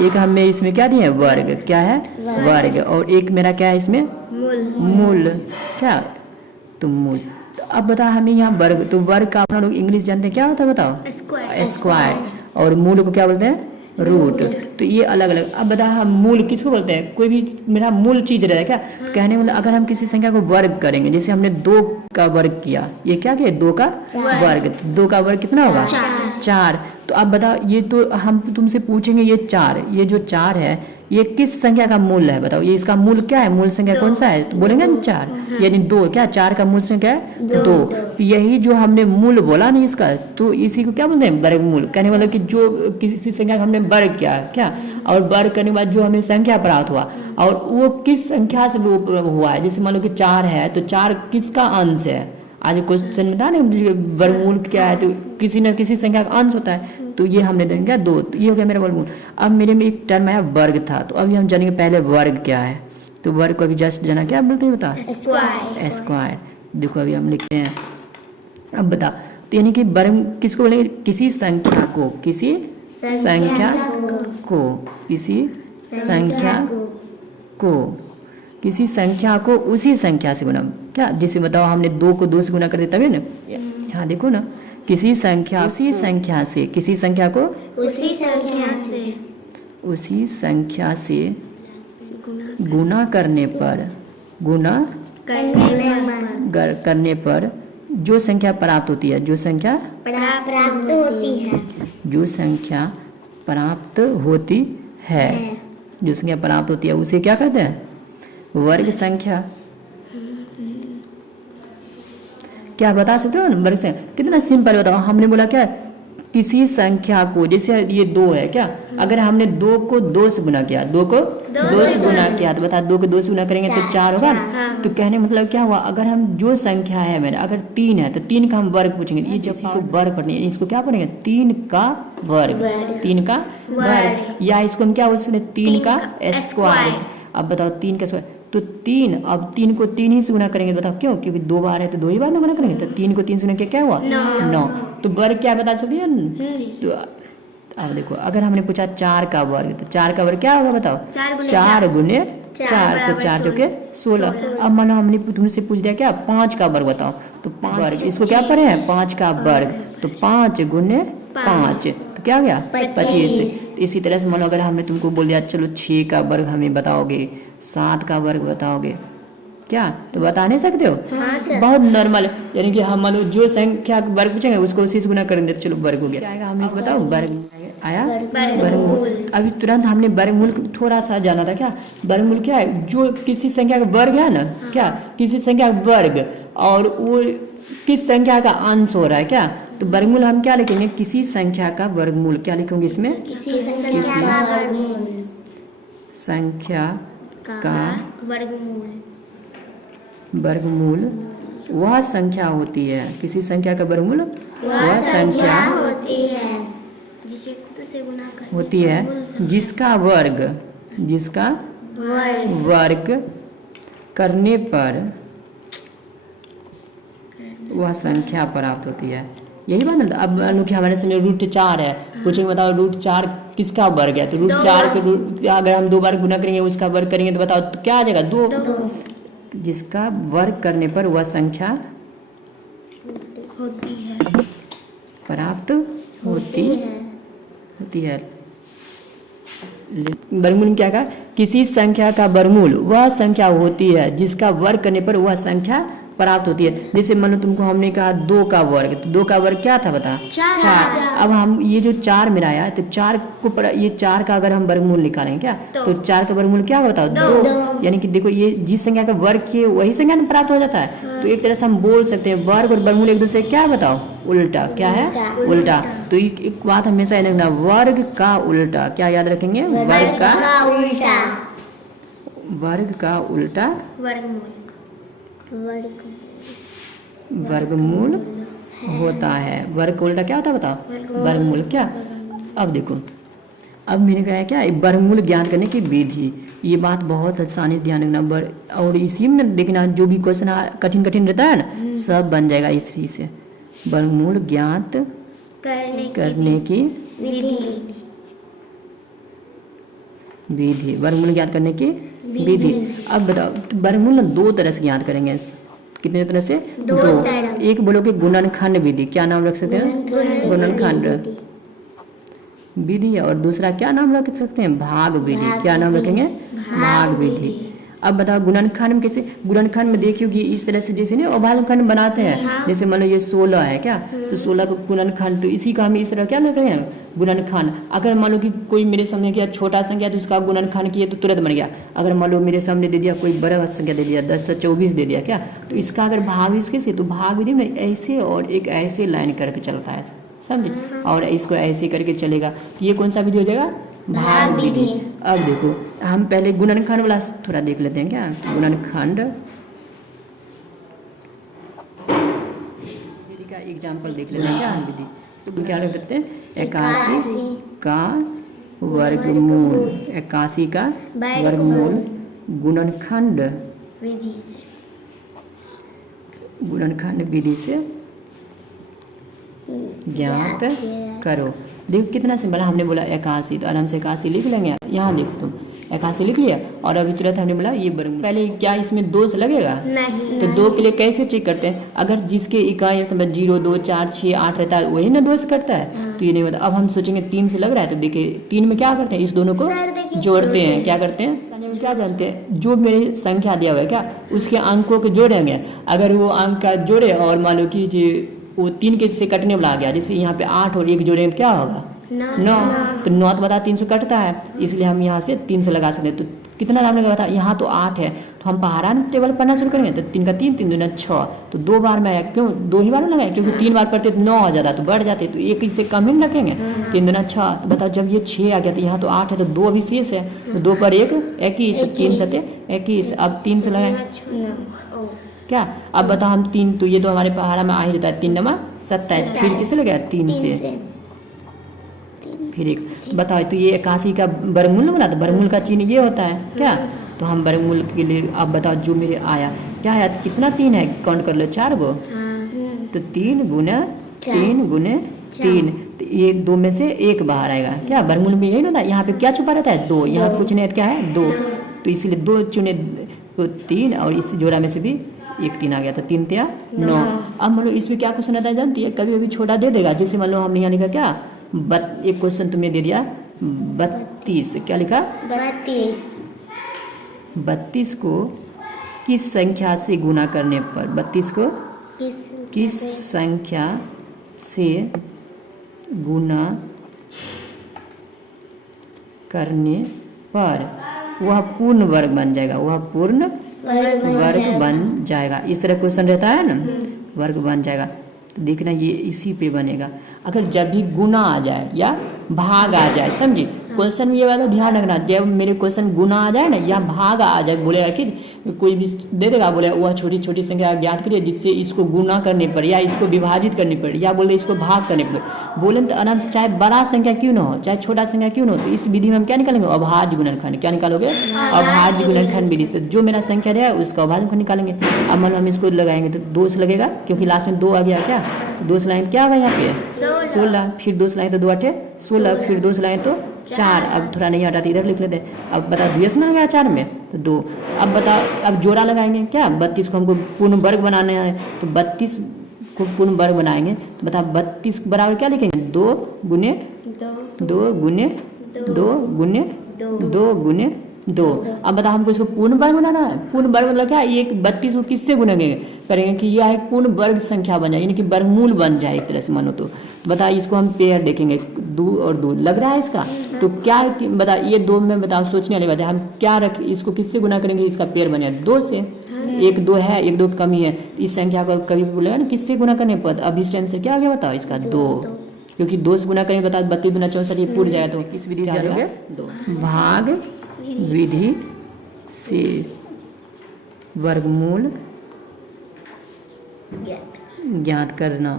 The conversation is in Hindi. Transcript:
एक हमें इसमें क्या दिए वर्ग, क्या है वर्ग, और एक मेरा क्या है इसमें मूल, क्या तो मूल। तो अब बता हमें यहाँ वर्ग, तो वर्ग का अपना लोग इंग्लिश जानते हैं क्या होता है बताओ, स्क्वायर, और मूल को क्या बोलते हैं रूट। तो ये अलग अलग। अब बता हम मूल किसको बोलते हैं, कोई भी मेरा मूल चीज रहता है क्या, कहने मतलब अगर हम किसी संख्या को वर्ग करेंगे, जैसे हमने 2 का वर्ग किया, ये क्या किया 2 का वर्ग, तो 2 का वर्ग कितना होगा 4। तो अब बताओ ये तो हम तुमसे पूछेंगे ये 4, ये जो 4 है ये किस संख्या का मूल है बताओ, ये इसका मूल क्या है, मूल संख्या कौन सा है, तो बोलेंगे ना 4, यानी 2, क्या 4 का मूल संख्या है 2। तो यही जो हमने मूल बोला नहीं इसका, तो इसी को क्या बोलते हैं वर्गमूल। कहने मतलब कि जो किसी संख्या का हमने वर्ग किया क्या, और वर्ग करने के बाद जो हमें संख्या प्राप्त हुआ, और वो किस संख्या से हुआ है, जैसे मान लो कि 4 है तो 4 किसका अंश है, आज क्वेश्चन बता नहीं वर्गमूल क्या है, तो किसी न किसी संख्या का अंश होता है, तो ये हमने देंगे क्या 2, तो ये हो गया मेरा वर्गमूल। अब मेरे में एक टर्म आया वर्ग था, तो अभी हम जानेंगे पहले वर्ग क्या है। तो वर्ग को अभी जस्ट जाना क्या बोलते हैं बता, स्क्वायर। देखो अभी हम लिखते हैं, अब बता, तो यानी कि वर्ग किसको बोलेंगे, किसी संख्या को, किसी संख्या को, किसी संख्या को, किसी संख्या को उसी संख्या से गुना, क्या जैसे बताओ हमने 2 को 2 से गुना कर दिया तभी ना, यहाँ देखो ना, किसी संख्या उसी संख्या से, किसी संख्या को उसी संख्या से, उसी संख्या से गुना करने पर, गुना करने पर जो संख्या प्राप्त होती है, जो संख्या प्राप्त होती है, जो संख्या प्राप्त होती है, जो संख्या प्राप्त होती है उसे क्या कहते हैं वर्ग संख्या। क्या बता सकते हो वर्ग संख्या, कितना सिंपल बताओ। हमने बोला क्या किसी संख्या को, जैसे ये 2 है क्या, अगर हमने 2 को 2 से गुना किया, 2 को 2 से गुना किया, तो बता 2 को 2 से गुना करेंगे तो 4 होगा। तो कहने मतलब क्या हुआ, अगर हम जो संख्या है मेरा अगर 3 है तो 3 का हम वर्ग पूछेंगे, ये जब इसको वर्ग पढ़ने इसको क्या पढ़ेंगे 3 का वर्ग, 3 का वर्ग, या इसको हम क्या बोल सकते हैं 3 का स्क्वायर। अब बताओ 3 का स्क्वायर, तो 3, अब 3 को 3 ही से गुना करेंगे, बताओ क्यों, क्योंकि 2 बार है तो 2 ही बार ना गुना करेंगे, तो 3 को 3 से गुना किया क्या हुआ 9। तो वर्ग क्या बता सकते हैं, तो अब देखो अगर हमने पूछा 4 का वर्ग, तो 4 का वर्ग क्या होगा बताओ 4 गुने 4, तो 4 जो के 16। अब मानो हमने तुमसे पूछ दिया क्या 5 का वर्ग बताओ, तो 5 वर्ग इसको क्या पढ़े हैं 5 का वर्ग, तो 5 गुने 5 तो क्या हो गया 25। इसी तरह से मान लो अगर हमने तुमको बोल दिया चलो 6 का वर्ग हमें बताओगे, 7 का वर्ग बताओगे, क्या तो बता नहीं सकते हो। बहुत नॉर्मल, यानी कि हम मान लो जो संख्या वर्ग पूछेंगे उसको उसी से गुना करेंगे, चलो वर्ग हो गया। क्या आएगा हमें बताओ वर्ग आया, वर्गमूल। अभी तुरंत हमने वर्गमूल थोड़ा सा जाना था, क्या वर्गमूल क्या है, जो किसी संख्या का वर्ग है ना, क्या किसी संख्या का वर्ग और वो किस संख्या का अंश हो रहा है, क्या तो वर्गमूल हम क्या लिखेंगे किसी संख्या का वर्गमूल, क्या लिखेंगे इसमें किसी संख्या का वर्गमूल, संख्या का वर्गमूल, वर्गमूल वह संख्या होती है, किसी संख्या का वर्गमूल वह संख्या होती है जिसे खुद से गुना कर होती है जिसका वर्ग, जिसका वर्ग करने पर वह संख्या प्राप्त होती है। यही बात ना। अब मान लो कि हमारे सामने √4 है, पूछेंगे बताओ √4 किसका वर्ग है, तो √4 के अगर हम 2 बार गुना करेंगे उसका वर्ग करेंगे तो बताओ तो क्या आ जाएगा 2। जिसका वर्ग करने पर वह संख्या होती है, प्राप्त होती है। वर्गमूल क्या कहा, किसी संख्या का वर्गमूल वह संख्या होती है जिसका वर्ग करने पर वह संख्या प्राप्त होती है। जैसे मान लो तुमको हमने कहा 2 का वर्ग, तो 2 का वर्ग क्या था बता 4। अब हम ये जो 4 मेरा आया तो 4 को ये 4 का अगर हम वर्गमूल निकालेंगे क्या, तो 4 का वर्गमूल क्या होता है 2। यानी कि देखो ये जिस संख्या का वर्ग किए वही संख्या में प्राप्त हो जाता है। तो एक तरह से हम बोल सकते हैं वर्ग और वर्गमूल एक दूसरे क्या बताओ उल्टा, क्या है उल्टा। तो एक बात हमेशा याद रखना, वर्ग का उल्टा, क्या याद रखेंगे वर्ग का उल्टा, वर्ग का उल्टा वर्गमूल होता है। वर्ग का उल्टा क्या होता है बताओ वर्गमूल। क्या अब देखो, अब मैंने कहा है क्या वर्गमूल ज्ञान करने की विधि, ये बात बहुत आसानी से ध्यान रखना। और इसी में देखना जो भी क्वेश्चन कठिन कठिन रहता है ना सब बन जाएगा इसी से। वर्गमूल ज्ञात करने की विधि, वर्गमूल ज्ञात करने की विधि। अब बताओ तो वर्गमूल ना दो तरह से ज्ञात करेंगे। कितने तरह से? दो तरह। एक बोलोगे गुणनखंड विधि, क्या नाम रख सकते हैं? गुणनखंड विधि। और दूसरा क्या नाम रख सकते हैं? भाग विधि। क्या नाम रखेंगे? भाग विधि। अब बताओ गुणनखंड में कैसे? गुणनखंड में देखिए कि इस तरह से जैसे नहीं अभाज्यखंड बनाते हैं, जैसे मान लो ये 16 है क्या, तो 16 को गुणनखंड, तो इसी का हम इस तरह क्या लिख रहे हैं? गुणनखंड। अगर मान लो कि कोई मेरे सामने किया छोटा संख्या तो उसका गुणनखंड किए तो तुरंत बन गया। अगर मान लो मेरे सामने दे दिया कोई बड़ा संख्या दे दिया 10 से 24 दे दिया क्या, तो इसका अगर भाग इसके से, तो भाग विधि में ऐसे और एक ऐसे लाइन करके चलता है, समझे, और इसको ऐसे करके चलेगा। ये कौन सा विधि हो जाएगा? भाग विधि। अब देखो हम पहले गुणनखंड वाला थोड़ा देख लेते हैं क्या, तो गुणनखंड विधि का एग्जाम्पल देख लेते हैं क्या हम विधि। तो क्या रख देते हैं? 81 का वर्गमूल, 81 का वर्गमूल गुणनखंड विधि से, गुणनखंड विधि से ज्ञात करो। देखो कितना सिंपल। हमने बोला 81, तो आराम से 81 लिख लेंगे। यहाँ देखो तुम 81 लिख लिया, और अभी तुरंत हमने बोला ये वर्गमूल। पहले क्या इसमें दोष लगेगा? नहीं। तो दो के लिए कैसे चेक करते हैं? अगर जिसके इकाई स्तंभ 0, 2, 4, 6, 8 रहता है वही ना दोष करता है, तो ये नहीं होता। अब हम सोचेंगे 3 से लग रहा है, तो देखिए 3 में क्या करते हैं? इस दोनों को जोड़ते हैं। क्या करते हैं? क्या जानते हैं? जो मेरे संख्या दिया हुआ है क्या, उसके अंकों को जोड़ेंगे। अगर वो अंक का जोड़े और मान लो कि जो वो 3 के से कटने वाला आ गया, जैसे यहाँ पे 8 और 1 जोड़ेंगे तो क्या होगा? 9। तो 9 तो बता 3 से कटता है, इसलिए हम यहाँ से 3 से लगा सकते हैं। तो कितना नाम लगा था? यहाँ तो 8 है, तो हम पहाड़ा टेबल पढ़ना शुरू करेंगे, तो 3 का 3, 3 दूना 6, तो 2 बार में आया। क्यों 2 ही बार में लगाए? क्योंकि 3 बार पढ़ते तो 9 आ जाता, तो बढ़ जाते, तो 1 इससे कम ही रखेंगे। 3 दूना 6, तो बताओ जब ये 6 आ गया तो यहाँ तो 8 है, तो 2 अभी शेष है, तो 2 पर 1 21, 3 सते 21। अब 3 से लगाए क्या? अब बताओ हम 3, तो ये तो हमारे पहाड़ा में आ ही जाता है, 3 नमा 27। फिर किससे लगा? 3 से। फिर एक बताओ, तो ये 81 का वर्गमूल बना, तो वर्गमूल का चिन्ह ये होता है क्या, तो हम वर्गमूल के लिए अब बताओ जो मेरे आया क्या आया, कितना 3 है, काउंट कर लो 4 गो, तो 3 गुना 3 गुने 3, तो ये 2 में से 1 बाहर आएगा क्या, वर्गमूल में यही होता है। यहाँ पे क्या छुपा रहता है? 2, यहाँ कुछ नहीं, क्या है? 2, तो इसलिए 2 चुने तो 3, और इस जोड़ा में से भी 1 3 आ गया, तो 3 3 9। अब मान लो इसमें क्या क्वेश्चन आता है जानती है? कभी कभी छोटा दे देगा, जैसे मान लो हमने यहाँ लिखा क्या, एक क्वेश्चन तुम्हें दे दिया 32, क्या लिखा? 32 को किस संख्या से गुना करने पर, 32 को किस संख्या से गुना करने पर वह पूर्ण वर्ग बन जाएगा, वह पूर्ण वर्ग बन जाएगा। इस तरह क्वेश्चन रहता है ना, वर्ग बन जाएगा। तो देखना ये इसी पे बनेगा। अगर जब भी गुना आ जाए या भाग आ जाए, समझे क्वेश्चन में ये वाला ध्यान रखना, जब मेरे क्वेश्चन गुना आ जाए ना या भाग आ जाए, बोलेगा कि कोई भी दे देगा, बोले वह छोटी छोटी संख्या ज्ञात करिए जिससे इसको गुना करने पर या इसको विभाजित करने पर या बोले इसको भाग करने पर, बोले तो आराम से चाहे बड़ा संख्या क्यों ना हो चाहे छोटा संख्या क्यों ना हो, तो इस विधि में हम क्या निकालेंगे? अभाज्य गुणनखंड। क्या निकालोगे? अभाज्य गुणनखंड विधि। तो जो मेरा संख्या रहेगा उसका अभाज्य गुणनखंड निकालेंगे। अब मान लो हम इसको लगाएंगे तो 2 से लगेगा, क्योंकि लास्ट में 2 आ गया क्या, 2 से लाएंगे क्या होगा यहाँ पे 16, फिर 2 से लाएंगे तो 2 8 16, फिर 2 से लाएंगे तो 4। अब थोड़ा नहीं हटा तो इधर लिख लेते हैं। अब बता 2 से लगाया 4 में तो 2। अब बता अब जोड़ा लगाएंगे क्या, 32 को हमको पूर्ण वर्ग बनाना है, तो 32 को पूर्ण वर्ग बनाएंगे, तो बता 32 बराबर क्या लिखेंगे? 2 गुने 2 गुने 2 गुने 2 गुने 2। अब बता हमको इसको पूर्ण वर्ग बनाना है। पूर्ण वर्ग मतलब क्या? ये 32 को किससे गुनेंगे करेंगे कि यह एक पूर्ण वर्ग संख्या बन जाए, यानी कि वर्गमूल बन जाए एक तरह से मानो तो। बता इसको हम पेयर देखेंगे, 2 और 2 लग रहा है इसका, तो क्या बता ये 2 में बताओ सोचने वाली बात है, हम क्या रख इसको किससे गुना करेंगे इसका पेयर बने 2 से। 1 2 है, 1 2 कमी है, इस संख्या को कभी बोलेगा ना किससे गुना करने पर, अब इस टाइम से क्या आ गया बताओ इसका 2, क्योंकि 2 से गुना करेंगे बताओ 32 दूना 64 ये पूर्ण जाएगा, तो इस विधि से भाग विधि से वर्गमूल ज्ञात करना।